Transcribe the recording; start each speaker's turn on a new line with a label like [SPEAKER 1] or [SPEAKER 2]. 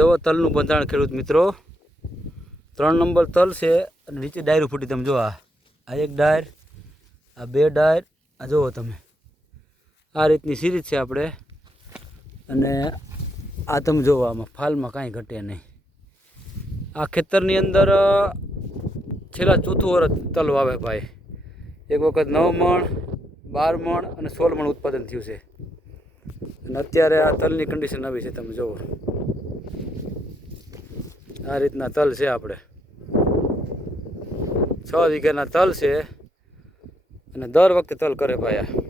[SPEAKER 1] જુઓ તલનું બંધારણ ખેડૂત મિત્રો. ત્રણ નંબર તલ છે અને નીચે ડાયરું ફૂટી તમે જો આ. એક ડાયર, આ બે ડાયર, આ જુઓ તમે. આ રીતની સિરીઝ છે આપણે. અને આ તમે જુઓ આમાં ફાલમાં કાંઈ ઘટે નહીં. આ ખેતરની અંદર છેલ્લા ચોથું વર્ષ તલ વાવે ભાઈ. એક વખત નવ મણ, બાર મણ અને સોળ મણ ઉત્પાદન થયું છે. અને અત્યારે આ તલની કન્ડિશન આવી છે તમે જુઓ. આ રીતના તલ છે આપણે. છ વીઘાના તલ છે. અને દર વખતે તલ કરે આ.